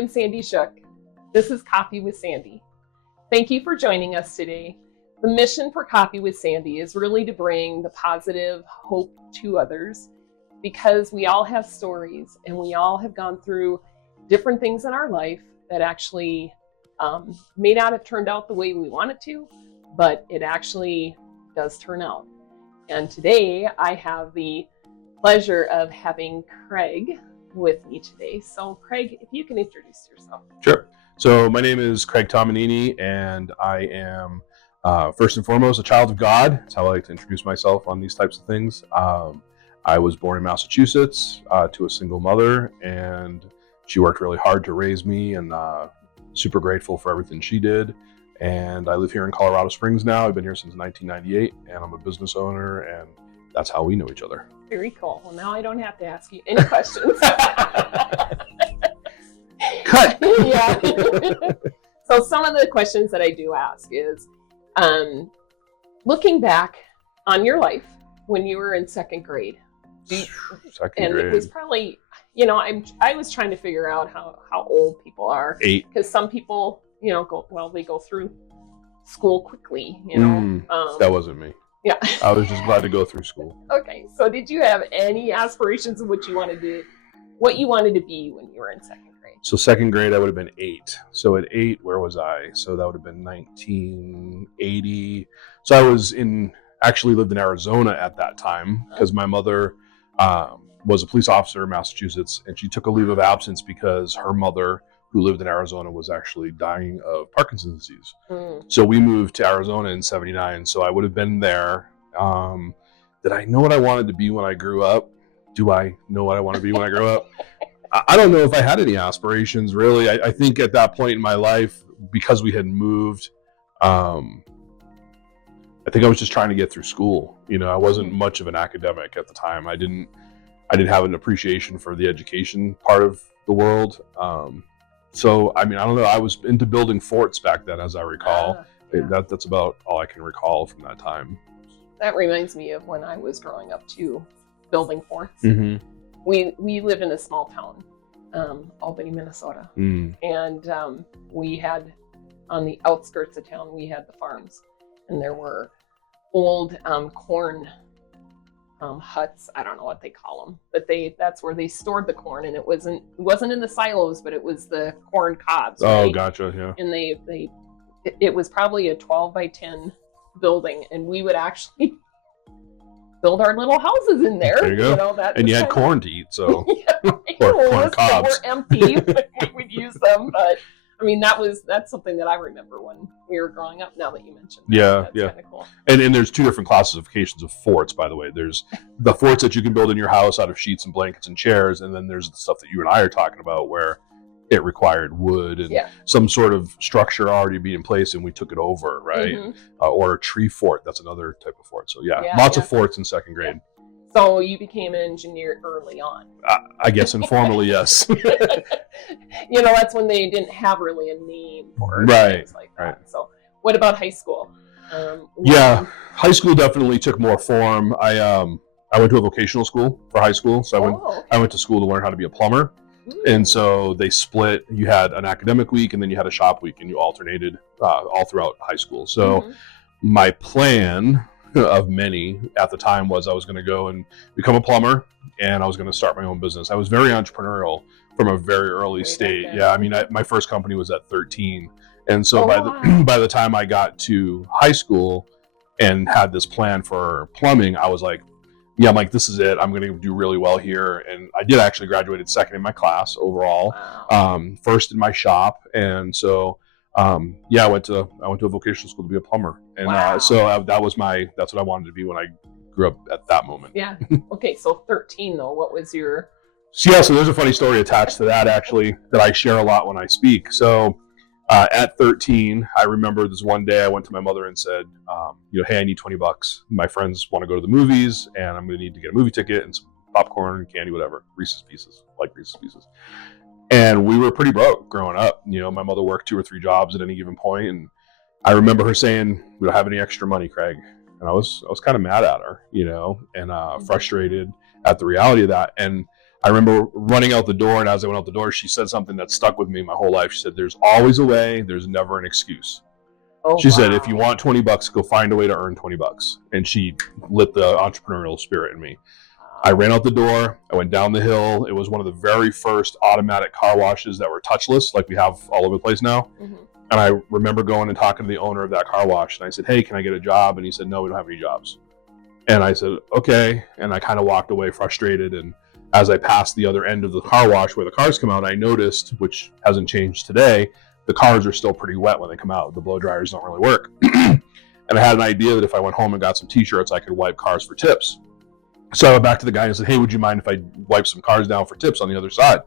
am Sandy Shook. This is Coffee with Sandy. Thank you for joining us today. The mission for Coffee with Sandy is really to bring the positive hope to others, because we all have stories and we all have gone through different things in our life that actually may not have turned out the way we want it to, but it actually does turn out. And today I have the pleasure of having Craig with me today. So Craig, if you can introduce yourself. Sure. So my name is Craig Tomanini, and I am first and foremost a child of God. That's how I like to introduce myself on these types of things. I was born in Massachusetts to a single mother, and she worked really hard to raise me, and super grateful for everything she did. And I live here in Colorado Springs now. I've been here since 1998, and I'm a business owner, and that's how we know each other. Very cool. Well, now I don't have to ask you any questions. Cut! Yeah. So some of the questions that I do ask is, looking back on your life when you were in second grade. Second grade. It was probably, I was trying to figure out how old people are. 8. Because some people, they go through school quickly, That wasn't me. Yeah. I was just glad to go through school. Okay. So did you have any aspirations of what you wanted to be when you were in second grade? So second grade, I would have been 8. So at 8, where was I? So that would have been 1980. So I actually lived in Arizona at that time, because my mother was a police officer in Massachusetts, and she took a leave of absence because her mother, who lived in Arizona, was actually dying of Parkinson's disease. So we moved to Arizona in 79. So I would have been there. Did I know what I wanted to be when I grew up? Do I know what I want to be when I grow up? I don't know if I had any aspirations, really. I think at that point in my life, because we had moved, I think I was just trying to get through school. I wasn't much of an academic at the time. I didn't have an appreciation for the education part of the world. So, I don't know. I was into building forts back then, as I recall. Yeah. That's about all I can recall from that time. That reminds me of when I was growing up too, building forts. Mm-hmm. We lived in a small town, Albany, Minnesota. And we had, on the outskirts of town, we had the farms. And there were old corn huts. I don't know what they call them, but that's where they stored the corn, and it wasn't in the silos, but it was the corn cobs. Right? Oh, gotcha. Yeah. And it was probably a 12 by 10 building, and we would actually build our little houses in there. There you go. And you had corn to eat, so or corn cobs. They were empty. We would use them, but that's something that I remember when we were growing up. Now that you mentioned that, that's kind of cool. And there's 2 different classifications of forts, by the way. There's the forts that you can build in your house out of sheets and blankets and chairs, and then there's the stuff that you and I are talking about where it required wood and some sort of structure already be in place, and we took it over, right? Mm-hmm. Or a tree fort. That's another type of fort. So lots of forts in second grade. Yeah. So you became an engineer early on. I guess informally, yes. That's when they didn't have really a name for things like that. Right. So what about high school? High school definitely took more form. I went to a vocational school for high school. So I went to school to learn how to be a plumber. And so they split. You had an academic week, and then you had a shop week, and you alternated all throughout high school. So my plan of many at the time was I was going to go and become a plumber, and I was going to start my own business. I was very entrepreneurial from a very early state. Yeah, my first company was at 13. And so by the time I got to high school and had this plan for plumbing, I was like, this is it. I'm going to do really well here. And I did actually graduated second in my class overall, first in my shop. And so, I went to a vocational school to be a plumber. And so that's what I wanted to be when I grew up at that moment. Yeah. Okay. So 13 though, what was your... So there's a funny story attached to that actually that I share a lot when I speak. So at 13, I remember this one day I went to my mother and said, hey, I need $20. My friends want to go to the movies, and I'm going to need to get a movie ticket and some popcorn, candy, whatever, Reese's Pieces, like Reese's Pieces. And we were pretty broke growing up. My mother worked 2 or 3 jobs at any given point, and I remember her saying, "We don't have any extra money, Craig." And I was kind of mad at her, and frustrated at the reality of that. And I remember running out the door, and as I went out the door, she said something that stuck with me my whole life. She said, "There's always a way. There's never an excuse." Oh, She said, wow. "If you want $20, go find a way to earn $20." And she lit the entrepreneurial spirit in me. I ran out the door. I went down the hill. It was one of the very first automatic car washes that were touchless, like we have all over the place now. Mm-hmm. And I remember going and talking to the owner of that car wash. And I said, "Hey, can I get a job?" And he said, "No, we don't have any jobs." And I said, "Okay." And I kind of walked away frustrated. And as I passed the other end of the car wash where the cars come out, I noticed, which hasn't changed today, the cars are still pretty wet when they come out. The blow dryers don't really work. And I had an idea that if I went home and got some t-shirts, I could wipe cars for tips. So I went back to the guy and said, "Hey, would you mind if I wipe some cars down for tips on the other side?"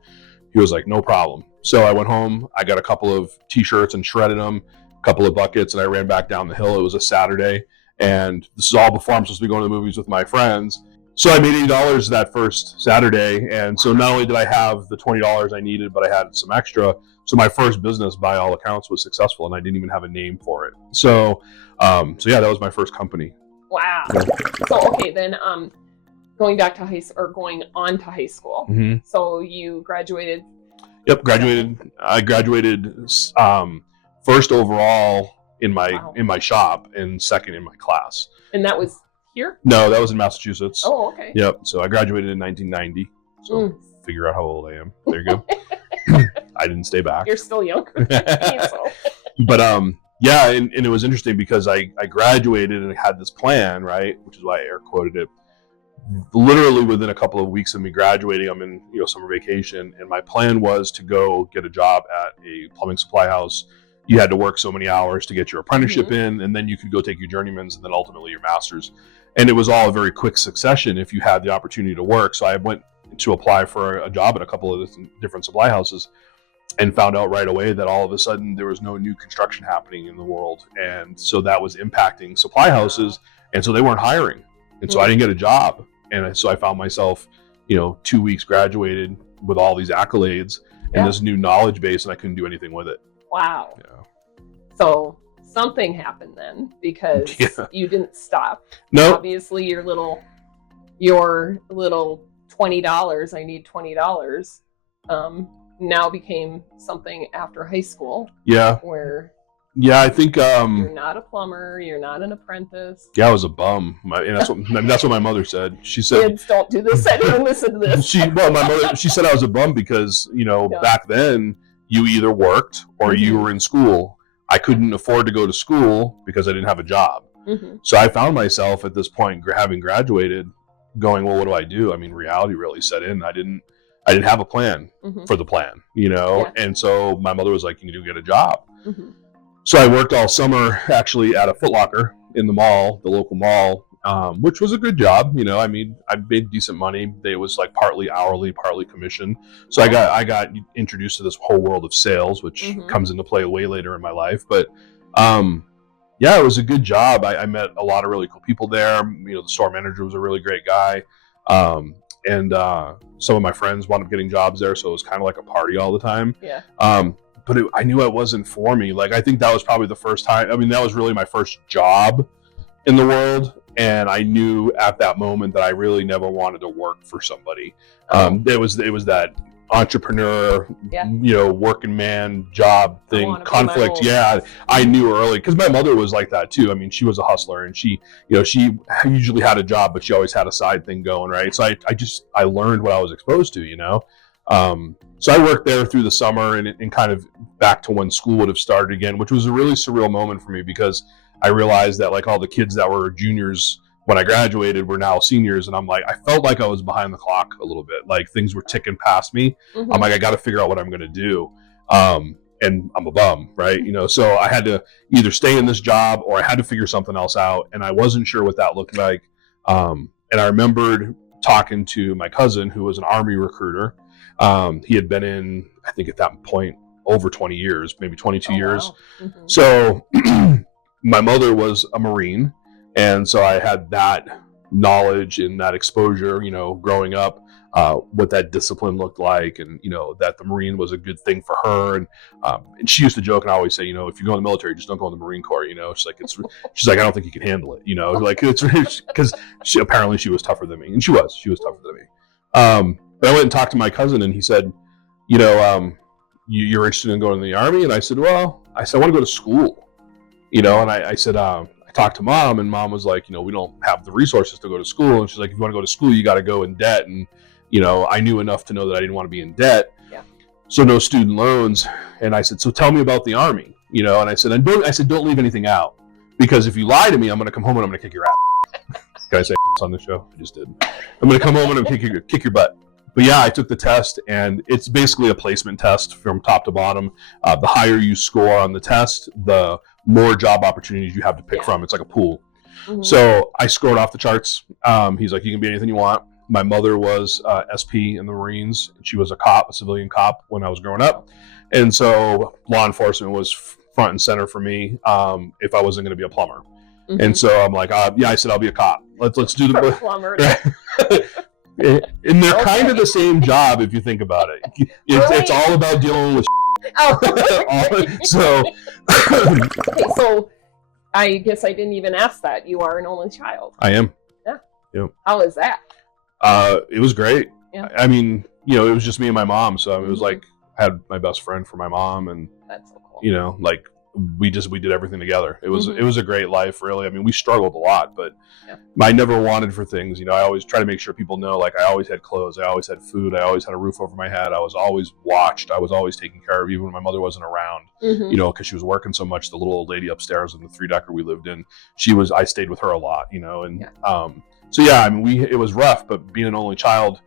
He was like, "No problem." So I went home, I got a couple of t-shirts and shredded them, a couple of buckets, and I ran back down the hill. It was a Saturday, and this is all before I'm supposed to be going to the movies with my friends. So I made $80 that first Saturday, and so not only did I have the $20 I needed, but I had some extra. So my first business, by all accounts, was successful, and I didn't even have a name for it. So yeah, that was my first company. Wow. So okay, then going back to going on to high school. Mm-hmm. So you graduated. Yep, graduated. I graduated first overall in my shop and second in my class. And that was here? No, that was in Massachusetts. Oh, okay. Yep. So I graduated in 1990. So figure out how old I am. There you go. I didn't stay back. You're still younger than me, so. But yeah, and it was interesting because I graduated and had this plan, right? Which is why I air quoted it. Literally within a couple of weeks of me graduating, I'm in summer vacation, and my plan was to go get a job at a plumbing supply house. You had to work so many hours to get your apprenticeship in, and then you could go take your journeyman's and then ultimately your master's. And it was all a very quick succession if you had the opportunity to work. So I went to apply for a job at a couple of different supply houses and found out right away that all of a sudden there was no new construction happening in the world. And so that was impacting supply houses. And so they weren't hiring. And so I didn't get a job. And so I found myself, 2 weeks graduated with all these accolades and this new knowledge base, and I couldn't do anything with it. Wow. Yeah. So something happened then because you didn't stop. No. Obviously your little $20, I need $20, now became something after high school. Yeah. Where I think you're not a plumber, you're not an apprentice. Yeah, I was a bum. And that's what my mother said. She said, "Kids, don't do this. I don't listen to this." My mother, she said I was a bum because back then you either worked or you were in school. I couldn't afford to go to school because I didn't have a job. So I found myself at this point, having graduated, going, well, what do I do? I mean, reality really set in. I didn't have a plan for the plan, and so my mother was like, "You need to get a job." So I worked all summer actually at a Foot Locker in the mall, the local mall, which was a good job. I made decent money. It was like partly hourly, partly commission. So I got introduced to this whole world of sales, which comes into play way later in my life. But yeah, it was a good job. I met a lot of really cool people there. The store manager was a really great guy. And some of my friends wound up getting jobs there. So it was kind of like a party all the time. Yeah. But I knew it wasn't for me. Like, I think that was probably the first time. I mean, that was really my first job in the world. And I knew at that moment that I really never wanted to work for somebody. It was that entrepreneur, working man job thing, conflict. Yeah, I knew early because my mother was like that too. I mean, she was a hustler, and she usually had a job, but she always had a side thing going, right? So I learned what I was exposed to, So I worked there through the summer and kind of back to when school would have started again, which was a really surreal moment for me because I realized that like all the kids that were juniors when I graduated were now seniors, and I'm like, I felt like I was behind the clock a little bit. Like things were ticking past me. I'm like, I got to figure out what I'm going to do. And I'm a bum, right? So I had to either stay in this job or I had to figure something else out, and I wasn't sure what that looked like. And I remembered talking to my cousin who was an Army recruiter. He had been in, I think at that point, over 20 years, maybe 22 years. Wow. So my mother was a Marine. And so I had that knowledge and that exposure, growing up, what that discipline looked like, and, that the Marine was a good thing for her. And she used to joke and I always say, if you go in the military, just don't go in the Marine Corps, she's like, I don't think you can handle it, like it's because apparently she was tougher than me, and she was tougher than me. But I went and talked to my cousin, and he said, you know, you're interested in going to the Army? And I said, well, I want to go to school, you know, and I said, I talked to Mom, and Mom was like, you know, we don't have the resources to go to school. And she's like, if you want to go to school, you got to go in debt. And, you know, I knew enough to know that I didn't want to be in debt. Yeah. So no student loans. And I said, so tell me about the Army, you know, and I said, don't leave anything out, because if you lie to me, I'm going to come home and I'm going to kick your ass. Can I say on the show? I just did. I'm going to come home and I'm going to kick your butt. But yeah, I took the test, and it's basically a placement test from top to bottom. The higher you score on the test, the more job opportunities you have to pick from. It's like a pool. Mm-hmm. So I scored off the charts. He's like, you can be anything you want. My mother was SP in the Marines. She was a cop, a civilian cop, when I was growing up. And so law enforcement was front and center for me if I wasn't going to be a plumber. Mm-hmm. And so I'm like, yeah, I said, I'll be a cop. Let's do the plumber. And they're kind of the same job if you think about it. It's all about dealing with So okay, so I guess I didn't even ask that. You are an only child. I am. Yeah. Yep. How is that? It was great. Yeah. I mean, you know, it was just me and my mom, so it was like I had my best friend for my mom, and that's so cool. You know, like we did everything together. It was a great life, really. I mean, we struggled a lot, but I never wanted for things. You know, I always try to make sure people know, like, I always had clothes, I always had food, I always had a roof over my head, I was always watched, I was always taken care of, even when my mother wasn't around. You know, because she was working so much. The little old lady upstairs in the 3-decker we lived in, I stayed with her a lot. You know, and so yeah, I mean, it was rough, but being an only child,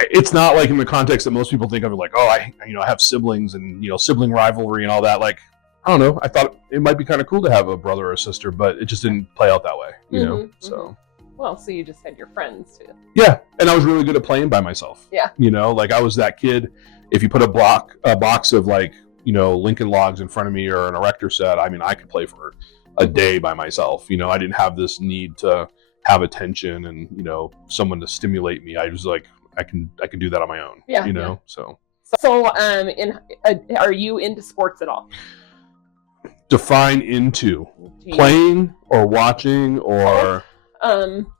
it's not like in the context that most people think of it, like, oh, I have siblings and, you know, sibling rivalry and all that. Like, I don't know. I thought it might be kind of cool to have a brother or a sister, but it just didn't play out that way, you know? So. Well, so you just had your friends too. Yeah. And I was really good at playing by myself. Yeah. You know, like I was that kid. If you put a box of, like, you know, Lincoln Logs in front of me or an Erector set, I mean, I could play for a day by myself. You know, I didn't have this need to have attention and, you know, someone to stimulate me. I was like, I can do that on my own. Yeah. You know, so. So, are you into sports at all? Define into playing or watching or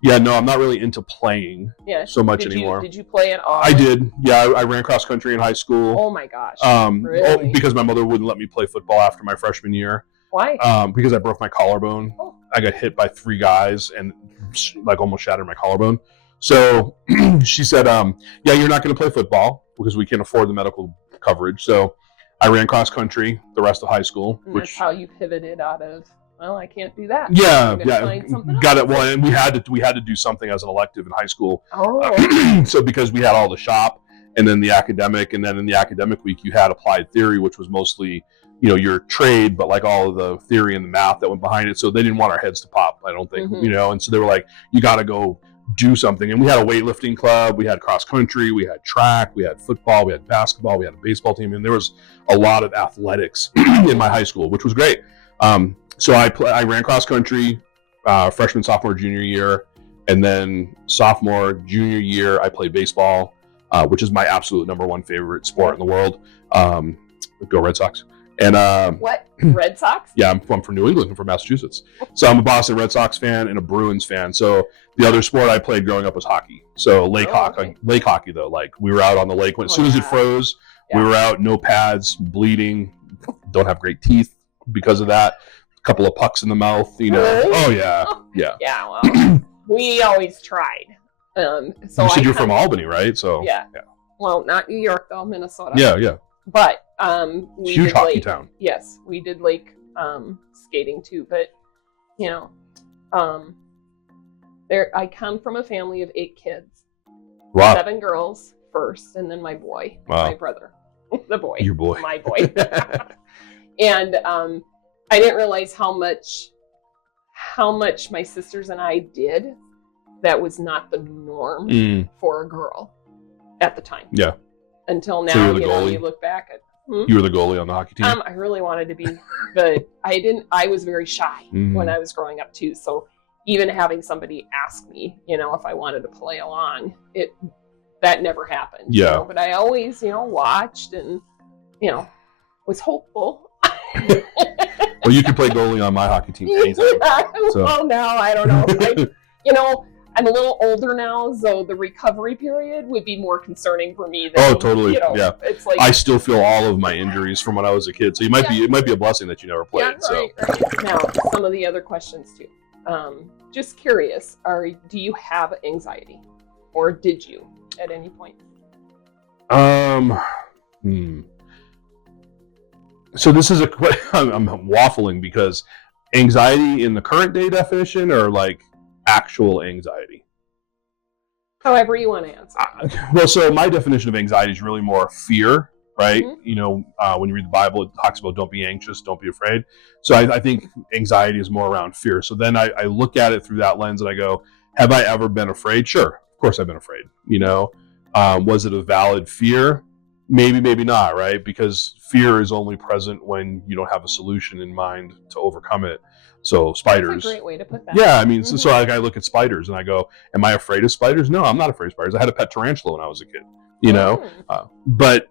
yeah, no, I'm not really into playing so much anymore. Did you play at all? I did. Yeah, I ran cross country in high school. Oh my gosh. Really? Because my mother wouldn't let me play football after my freshman year. Why? Because I broke my collarbone. Oh. I got hit by 3 guys and like almost shattered my collarbone. So she said, yeah, you're not going to play football because we can't afford the medical coverage. So I ran cross country the rest of high school. And that's how you pivoted out of, well, I can't do that. Yeah, got it. Well, and we had to do something as an elective in high school. Oh. So because we had all the shop and then the academic, and then in the academic week you had applied theory, which was mostly, you know, your trade, but like all of the theory and the math that went behind it. So they didn't want our heads to pop, I don't think, you know. And so they were like, you got to go do something. And we had a weightlifting club, we had cross country, we had track, we had football, we had basketball, we had a baseball team, and there was a lot of athletics in my high school, which was great. So I ran cross country freshman, sophomore, junior year, and then sophomore, junior year I played baseball, which is my absolute number one favorite sport in the world. Go Red Sox. And what? Red Sox? Yeah, I'm from New England. I'm from Massachusetts. So I'm a Boston Red Sox fan and a Bruins fan. So the other sport I played growing up was hockey. So lake hockey though. Like we were out on the lake as soon as it froze. We were out, no pads, bleeding, don't have great teeth because of that. A couple of pucks in the mouth, you know. Really? Oh yeah. Yeah, well, we always tried. So you said you're from Albany, right? So yeah. Well, not New York though, Minnesota. Yeah. But we huge did hockey town. Yes, we did lake skating too. But you know, I come from a family of 8 kids. Wow. 7 girls first, and then my boy, my brother, the boy, your boy, my boy. And I didn't realize how much my sisters and I did that was not the norm for a girl at the time. Yeah. Until now, you look back at. You were the goalie on the hockey team? I really wanted to be, but I was very shy when I was growing up too. So even having somebody ask me, you know, if I wanted to play along, that never happened. Yeah. You know? But I always, you know, watched and, you know, was hopeful. Well, you could play goalie on my hockey team anytime. So. Well, now I don't know. I'm a little older now, so the recovery period would be more concerning for me than, Oh, totally. Yeah. It's like I still feel all of my injuries from when I was a kid. So it might be a blessing that you never played. Right. Now, some of the other questions too. Just curious, do you have anxiety, or did you at any point? So this is I'm waffling because anxiety in the current day definition, or like actual anxiety? However you want to answer. Well, so my definition of anxiety is really more fear, right? When you read the Bible, it talks about don't be anxious, don't be afraid. So I think anxiety is more around fear. So then I look at it through that lens and I go, have I ever been afraid? Sure, of course I've been afraid. Was it a valid fear? Maybe, maybe not, right? Because fear is only present when you don't have a solution in mind to overcome it. So spiders. That's a great way to put that. Yeah, I mean, so I look at spiders and I go, am I afraid of spiders? No, I'm not afraid of spiders. I had a pet tarantula when I was a kid, but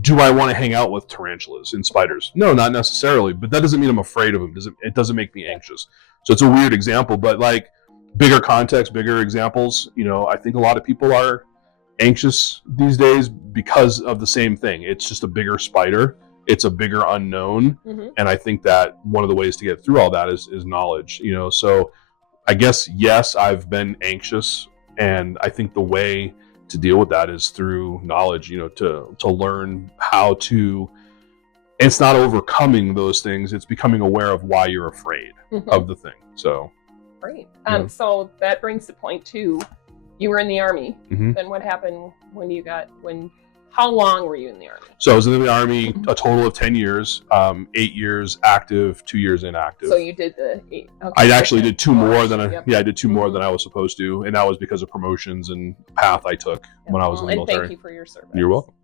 do I want to hang out with tarantulas and spiders? No, not necessarily, but that doesn't mean I'm afraid of them. It doesn't make me anxious. So it's a weird example, but like bigger context, bigger examples, I think a lot of people are anxious these days because of the same thing. It's just a bigger spider. It's a bigger unknown. And I think that one of the ways to get through all that is knowledge, so I guess, yes, I've been anxious, and I think the way to deal with that is through knowledge, to learn how to, it's not overcoming those things, it's becoming aware of why you're afraid of the thing. So great. So that brings to point two. You were in the Army. Then what happened how long were you in the Army? So I was in the Army a total of 10 years, 8 years active, 2 years inactive. So you did the 8. Okay. I actually did two more than I did two more than I was supposed to. And that was because of promotions and path I took when I was in the military. And thank you for your service. You're welcome.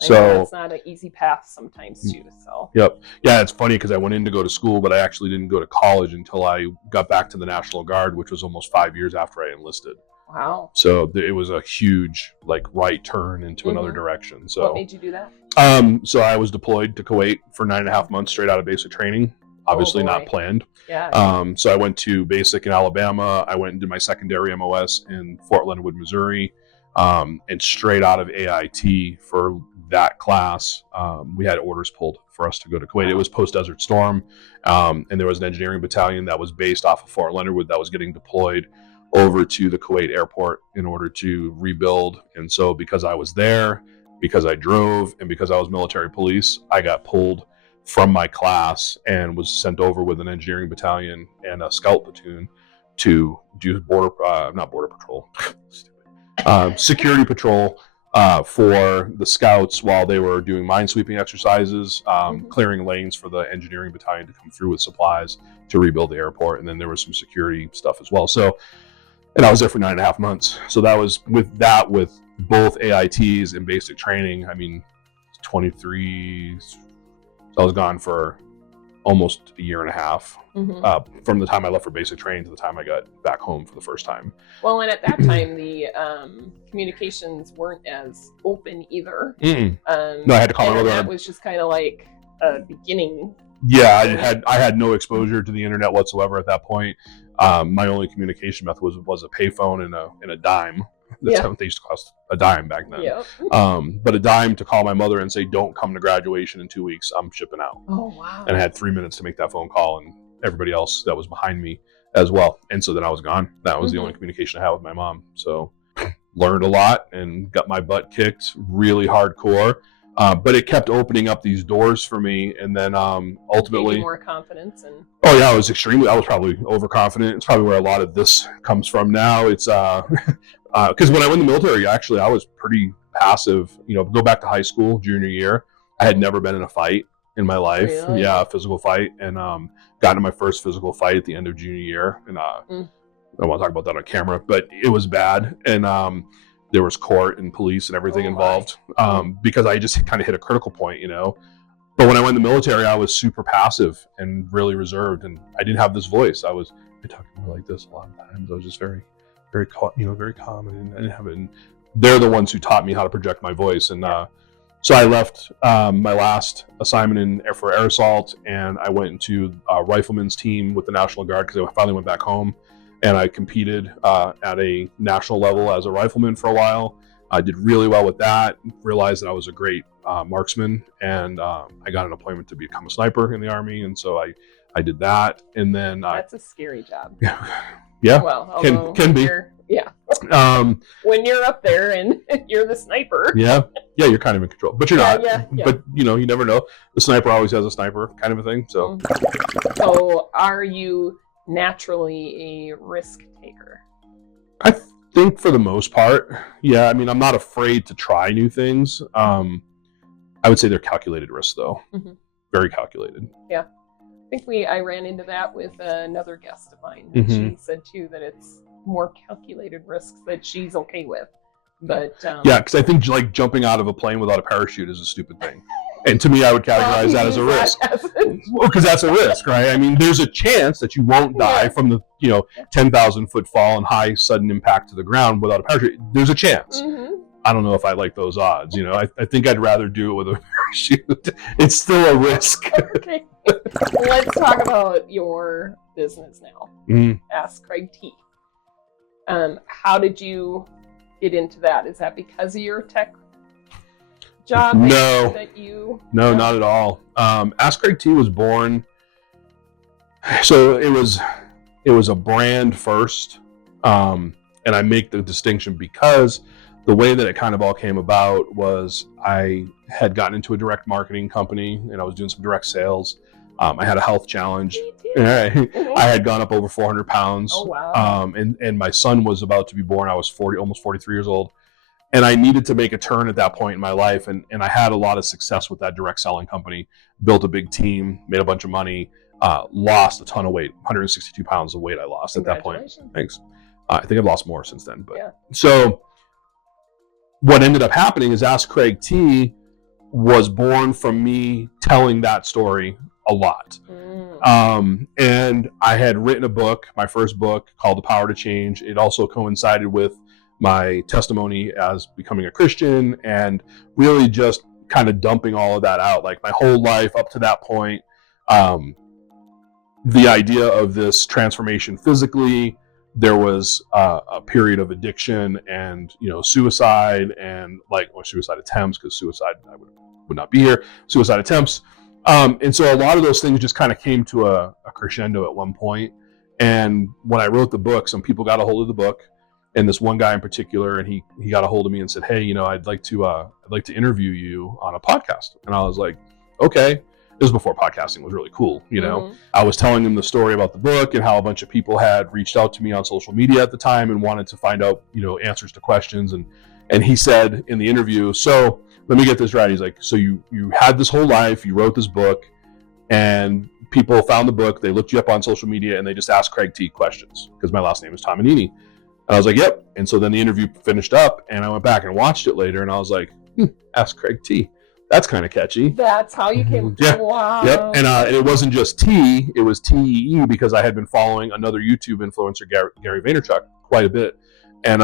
So it's not an easy path sometimes too. So yep. Yeah, it's funny because I went in to go to school, but I actually didn't go to college until I got back to the National Guard, which was almost 5 years after I enlisted. Wow. So it was a huge right turn into another direction. So what made you do that? So I was deployed to Kuwait for 9.5 months straight out of basic training. Obviously not planned. Yeah. So I went to basic in Alabama. I went and did my secondary MOS in Fort Leonard Wood, Missouri. And straight out of AIT for that class, we had orders pulled for us to go to Kuwait. It was post-Desert Storm. And there was an engineering battalion that was based off of Fort Leonard Wood that was getting deployed over to the Kuwait airport in order to rebuild. And so because I was there, because I drove, and because I was military police, I got pulled from my class and was sent over with an engineering battalion and a scout platoon to do security patrol for the scouts while they were doing minesweeping exercises, clearing lanes for the engineering battalion to come through with supplies to rebuild the airport. And then there was some security stuff as well. So, and I was there for 9.5 months. So that was with both AITs and basic training. I mean, 23, so I was gone for almost a year and a half from the time I left for basic training to the time I got back home for the first time. Well, and at that time, the communications weren't as open either. No, I had to call my mother. That was just kind of like a beginning. Yeah, I had no exposure to the internet whatsoever at that point. My only communication method was a payphone and a dime. That's how they used to cost, a dime back then. Yep. But a dime to call my mother and say, don't come to graduation in 2 weeks, I'm shipping out. Oh, wow. And I had 3 minutes to make that phone call, and everybody else that was behind me as well. And so then I was gone. That was the only communication I had with my mom. So learned a lot and got my butt kicked really hardcore. But it kept opening up these doors for me. And then ultimately more confidence. And oh yeah, I was probably overconfident. It's probably where a lot of this comes from now. It's because when I went in the military, actually, I was pretty passive. Go back to high school, junior year, I had never been in a fight in my life. Really? Yeah, a physical fight, and got into my first physical fight at the end of junior year. And I don't want to talk about that on camera, but it was bad. And there was court and police and everything involved because I just kind of hit a critical point, But when I went in the military, I was super passive and really reserved, and I didn't have this voice. I talked more like this a lot of times. I was just very, very, very calm, and I didn't have it. And they're the ones who taught me how to project my voice. And so I left my last assignment for air assault, and I went into a rifleman's team with the National Guard because I finally went back home and I competed at a national level as a rifleman for a while. I did really well with that, realized that I was a great marksman, and I got an appointment to become a sniper in the Army, and so I did that. And then that's a scary job. Yeah, well, can be. Yeah. When you're up there and you're the sniper. Yeah, you're kind of in control, but you're not. Yeah. But you never know. The sniper always has a sniper, kind of a thing. So, So are you naturally a risk taker? I think for the most part, yeah. I mean, I'm not afraid to try new things. I would say they're calculated risks, though. Very calculated. Yeah. I think I ran into that with another guest of mine. And she said too that it's more calculated risks that she's okay with. But yeah, because I think like jumping out of a plane without a parachute is a stupid thing. And to me, I would categorize that as a risk. Well, because that's a risk, right? I mean, there's a chance that you won't die from the 10,000 foot fall and high sudden impact to the ground without a parachute. There's a chance. I don't know if I like those odds. I think I'd rather do it with a parachute. It's still a risk. Okay. Let's talk about your business now. AskCraigTee. How did you get into that? Is that because of your tech job? No, No, not at all. AskCraigTee was born. So it was a brand first, and I make the distinction because the way that it kind of all came about was I had gotten into a direct marketing company and I was doing some direct sales. I had a health challenge. I had gone up over 400 pounds. Oh, wow. And my son was about to be born. I was almost 43 years old. And I needed to make a turn at that point in my life. And I had a lot of success with that direct selling company, built a big team, made a bunch of money, lost a ton of weight, 162 pounds of weight I lost at that point. Thanks. I think I've lost more since then. But yeah. So what ended up happening is AskCraigTee was born from me telling that story a lot. And I had written a book, my first book called The Power to Change. It also coincided with my testimony as becoming a Christian and really just kind of dumping all of that out. Like my whole life up to that point, the idea of this transformation physically, there was a period of addiction and suicide and suicide attempts, because suicide, I would not be here, suicide attempts. And so a lot of those things just kind of came to a crescendo at one point. And when I wrote the book, some people got a hold of the book, and this one guy in particular, and he got a hold of me and said, "Hey, I'd like to interview you on a podcast." And I was like, "Okay." This was before podcasting was really cool. I was telling him the story about the book and how a bunch of people had reached out to me on social media at the time and wanted to find out, answers to questions. And he said in the interview, "So let me get this right." He's like, "So you had this whole life, you wrote this book, and people found the book, they looked you up on social media, and they just asked CraigTee questions," because my last name is Tomanini. And I was like, "Yep." And so then the interview finished up, and I went back and watched it later, and I was like, Ask CraigTee. That's kind of catchy. That's how you came. Yeah. Wow. Yep. And it wasn't just T, it was TEE, because I had been following another YouTube influencer, Gary Vaynerchuk, quite a bit. And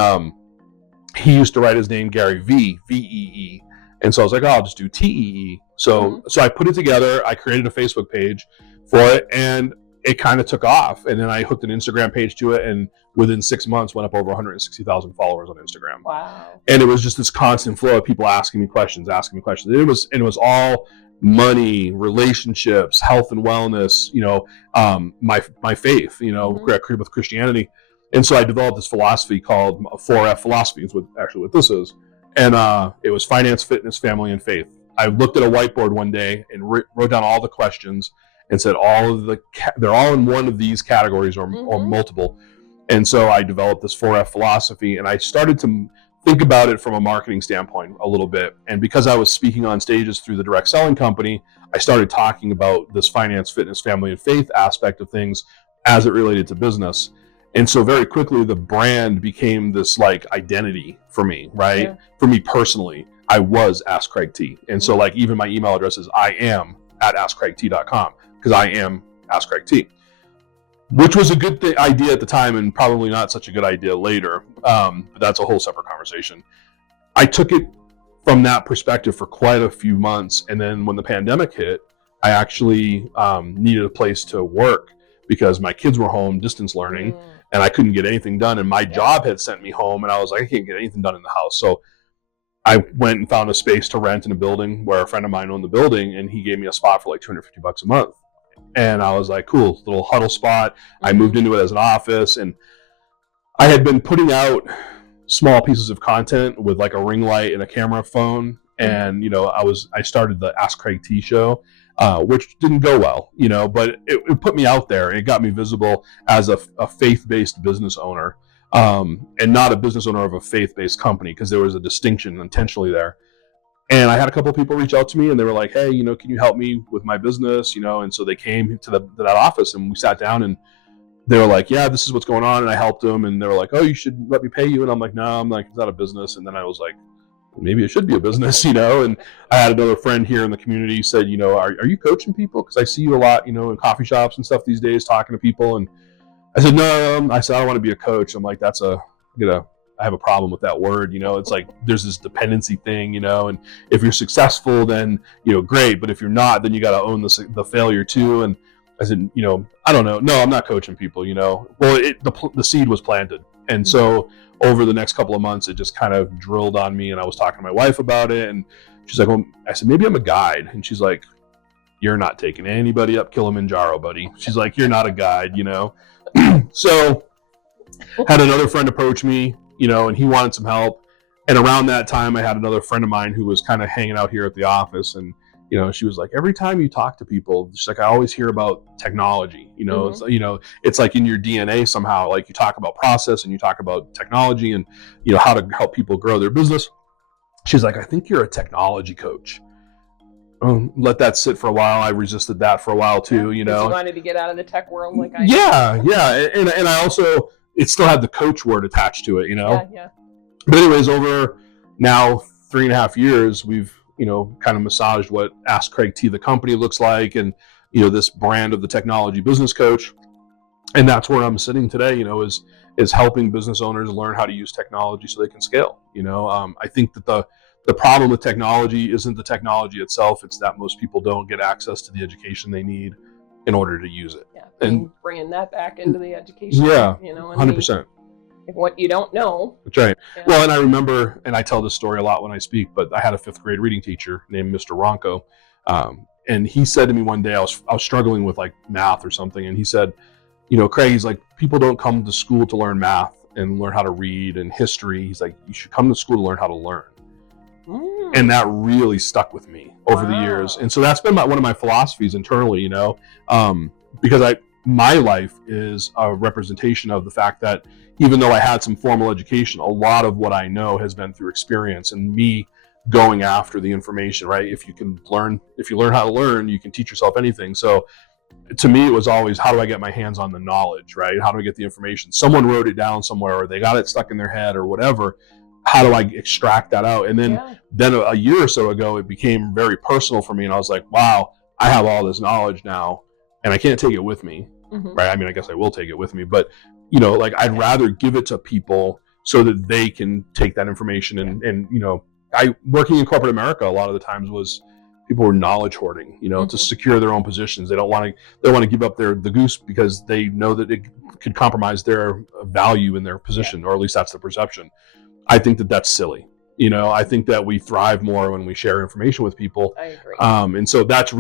he used to write his name Gary VEE. And so I was like, I'll just do TEE. So I put it together. I created a Facebook page for it, and it kind of took off. And then I hooked an Instagram page to it, and within 6 months went up over 160,000 followers on Instagram. Wow. And it was just this constant flow of people asking me questions. It was all money, relationships, health and wellness, my faith, with Christianity. And so I developed this philosophy called 4F philosophy, is what this is. And it was finance, fitness, family, and faith. I looked at a whiteboard one day and wrote down all the questions and said they're all in one of these categories or multiple. And so I developed this 4F philosophy, and I started to think about it from a marketing standpoint a little bit. And because I was speaking on stages through the direct selling company, I started talking about this finance, fitness, family, and faith aspect of things as it related to business. And so very quickly, the brand became this identity for me, right? Yeah. For me personally, I was AskCraigTee. And so even my email address is IAM@AskCraigTee.com, because I am AskCraigTee, which was a good idea at the time and probably not such a good idea later. But that's a whole separate conversation. I took it from that perspective for quite a few months. And then when the pandemic hit, I actually needed a place to work because my kids were home distance learning. and I couldn't get anything done. And my job had sent me home, and I was like, I can't get anything done in the house. So I went and found a space to rent in a building where a friend of mine owned the building, and he gave me a spot for like $250 a month. And I was like, cool, little huddle spot. I moved into it as an office, and I had been putting out small pieces of content with like a ring light and a camera phone. And, I started the AskCraigTee show, which didn't go well, but it put me out there, and it got me visible as a faith-based business owner, and not a business owner of a faith-based company, because there was a distinction intentionally there. And I had a couple of people reach out to me, and they were like, hey, can you help me with my business? And so they came to that office, and we sat down, and they were like, yeah, this is what's going on. And I helped them, and they were like, oh, you should let me pay you. And I'm like, no, I'm like, it's not a business. And then I was like, maybe it should be a business, And I had another friend here in the community said, are you coaching people? Because I see you a lot, in coffee shops and stuff these days, talking to people. And I said, no, I said, I don't want to be a coach. I'm like, I have a problem with that word. It's like, there's this dependency thing, and if you're successful, then, great. But if you're not, then you got to own the failure too. And I said, I don't know. No, I'm not coaching people, Well, the seed was planted. And so over the next couple of months, it just kind of drilled on me, and I was talking to my wife about it, and she's like, well, I said, maybe I'm a guide. And she's like, you're not taking anybody up Kilimanjaro, buddy. She's like, you're not a guide, So had another friend approach me, and he wanted some help. And around that time, I had another friend of mine who was kind of hanging out here at the office, and she was like, every time you talk to people, she's like, I always hear about technology, it's like in your DNA somehow, like you talk about process and you talk about technology and, how to help people grow their business. She's like, I think you're a technology coach. Let that sit for a while. I resisted that for a while too, You wanted to get out of the tech world like I did. Yeah. And I also, it still had the coach word attached to it, Yeah. But anyways, over now 3.5 years, we've, kind of massaged what AskCraigTee, the company, looks like, and, this brand of the technology business coach. And that's where I'm sitting today, is helping business owners learn how to use technology so they can scale. I think that the problem with technology isn't the technology itself. It's that most people don't get access to the education they need in order to use it. Yeah. And bringing that back into the education. Yeah. 100%. What you don't know. That's right. Yeah. Well, and I remember, and I tell this story a lot when I speak, but I had a 5th grade reading teacher named Mr. Ronco. And he said to me one day, I was struggling with like math or something. And he said, Craig, he's like, people don't come to school to learn math and learn how to read and history. He's like, you should come to school to learn how to learn. And that really stuck with me over the years. And so that's been one of my philosophies internally, because my life is a representation of the fact that even though I had some formal education, a lot of what I know has been through experience and me going after the information, right? If you learn how to learn, you can teach yourself anything. So to me, it was always, how do I get my hands on the knowledge, right? How do I get the information? Someone wrote it down somewhere, or they got it stuck in their head or whatever. How do I extract that out? And then a year or so ago, it became very personal for me. And I was like, wow, I have all this knowledge now and I can't take it with me, right? I mean, I guess I will take it with me, but I'd rather give it to people so that they can take that information. And working in corporate America, a lot of the times was people were knowledge hoarding, to secure their own positions. They want to give up the goose because they know that it could compromise their value in their position, or at least that's the perception. I think that that's silly. I think that we thrive more when we share information with people. I agree. And so that's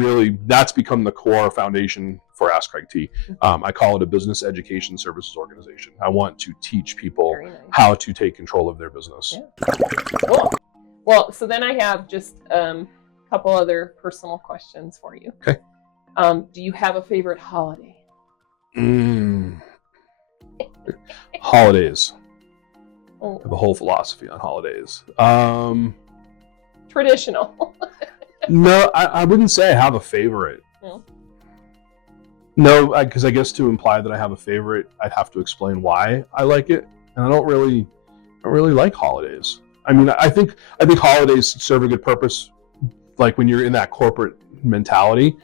become the core foundation for AskCraigTee. I call it a business education services organization. I want to teach people how to take control of their business. Yeah. Cool. Well, so then I have just a couple other personal questions for you. Okay. Do you have a favorite holiday? Holidays. I have a whole philosophy on holidays. Traditional. No, I wouldn't say I have a favorite. No, because I guess to imply that I have a favorite, I'd have to explain why I like it, and I don't really like holidays. I mean, I think holidays serve a good purpose. Like when you're in that corporate mentality,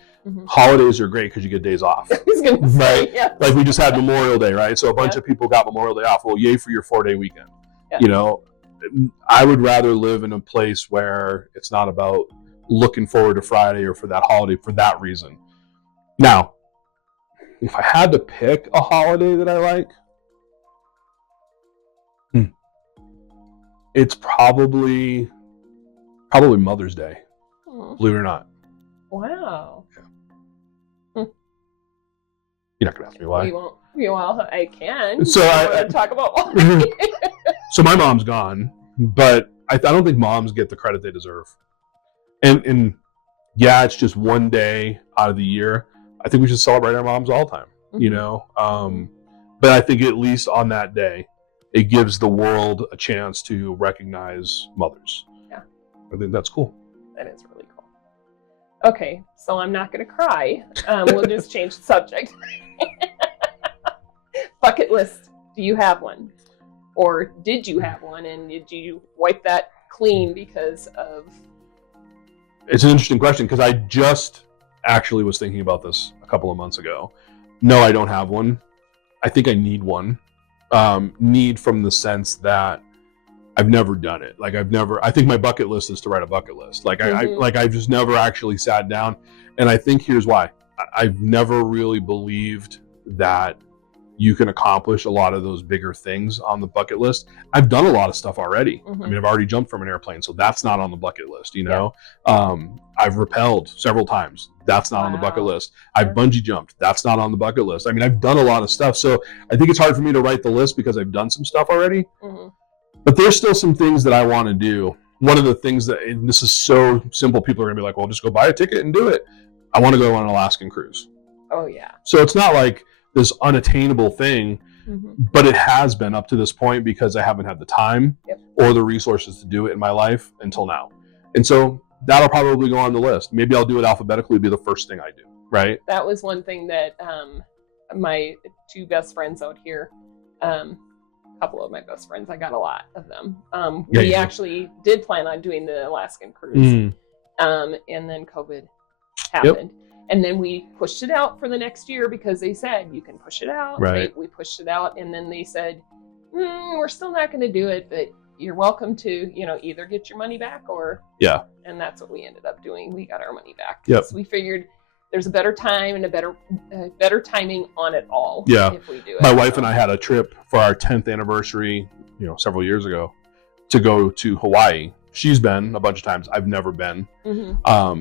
holidays are great because you get days off. Right? Yeah. Like we just had Memorial Day, right? So a bunch of people got Memorial Day off. Well, yay for your 4-day weekend. Yeah. I would rather live in a place where it's not about looking forward to Friday or for that holiday for that reason. Now, if I had to pick a holiday that I like, It's probably Mother's Day, believe it or not. Wow. Yeah. You're not gonna ask me why. We won't. Well, I can. So I want to talk about why. So my mom's gone, but I don't think moms get the credit they deserve. And yeah, it's just one day out of the year. I think we should celebrate our moms all the time, you know? But I think at least on that day, it gives the world a chance to recognize mothers. Yeah. I think that's cool. That is really cool. Okay, so I'm not going to cry. We'll just change the subject. Bucket list. Do you have one? Or did you have one, and did you wipe that clean because of... It's an interesting question, because I just actually was thinking about this a couple of months ago. No, I don't have one. I think I need one. Need from the sense that I've never done it. Like I think my bucket list is to write a bucket list. Like I've just never actually sat down. And I think here's why. I've never really believed that you can accomplish a lot of those bigger things on the bucket list. I've done a lot of stuff already. I mean, I've already jumped from an airplane, so that's not on the bucket list, you know? Yeah. I've rappelled several times. That's not on the bucket list. I've bungee jumped. That's not on the bucket list. I mean, I've done a lot of stuff. So I think it's hard for me to write the list because I've done some stuff already. But there's still some things that I want to do. One of the things that, and this is so simple, people are going to be like, well, just go buy a ticket and do it. I want to go on an Alaskan cruise. Oh, yeah. So it's not like this unattainable thing, but it has been up to this point because I haven't had the time or the resources to do it in my life until now. And so that'll probably go on the list. Maybe I'll do it alphabetically, be the first thing I do, right? That was one thing that my two best friends out here, a couple of my best friends, I got a lot of them. We actually did plan on doing the Alaskan cruise. And then COVID happened. And then we pushed it out for the next year because they said, you can push it out. Right. We pushed it out. And then they said, we're still not going to do it, but you're welcome to, either get your money back or... Yeah. And that's what we ended up doing. We got our money back. Yep. We figured there's a better time and a better timing on it all. Yeah. If we do it. My wife and I had a trip for our 10th anniversary, several years ago, to go to Hawaii. She's been a bunch of times. I've never been.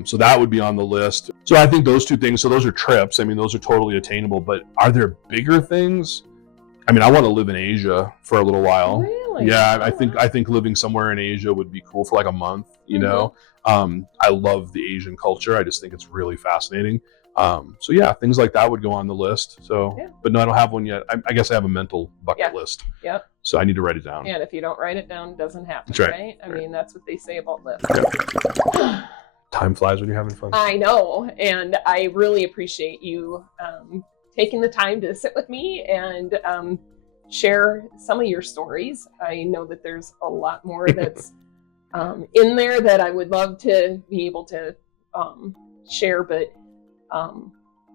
So that would be on the list. So I think those two things, so those are trips. I mean, those are totally attainable, but are there bigger things? I mean, I want to live in Asia for a little while. Really? Yeah, I think living somewhere in Asia would be cool for like a month, you know? I love the Asian culture. I just think it's really fascinating. So yeah, things like that would go on the list. So, but no, I don't have one yet. I guess I have a mental bucket list. Yep. So I need to write it down. Yeah, and if you don't write it down, it doesn't happen, that's right? I mean, that's what they say about lists. Time flies when you're having fun. I know, and I really appreciate you taking the time to sit with me and share some of your stories. I know that there's a lot more that's in there that I would love to be able to share, but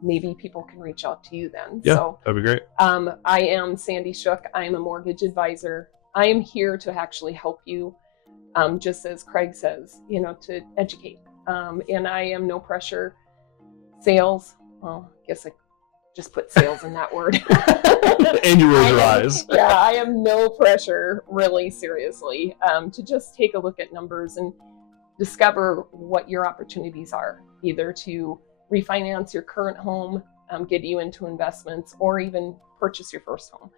maybe people can reach out to you then. Yeah, so, that'd be great. I am Sandy Shook. I am a mortgage advisor. I am here to actually help you, just as Craig says, to educate. And I am no pressure sales. Well, I guess I just put sales in that word. And you roll your eyes. Yeah, I am no pressure, really seriously, to just take a look at numbers and discover what your opportunities are, either to refinance your current home, get you into investments, or even purchase your first home.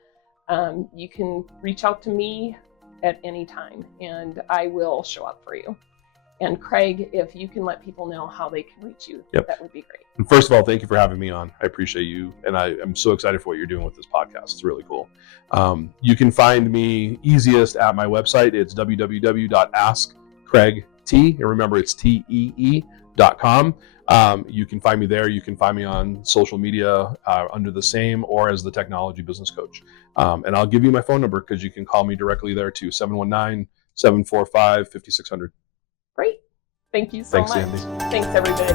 You can reach out to me at any time, and I will show up for you. And Craig, if you can let people know how they can reach you, that would be great. And first of all, thank you for having me on. I appreciate you, and I'm so excited for what you're doing with this podcast. It's really cool. You can find me easiest at my website. It's www.AskCraigTee, and remember, it's TEE.com. You can find me there. You can find me on social media under the same or as the Technology Business Coach. And I'll give you my phone number because you can call me directly there too, 719-745-5600. Great. Thank you so much. Thanks, Sandy. Thanks, everybody.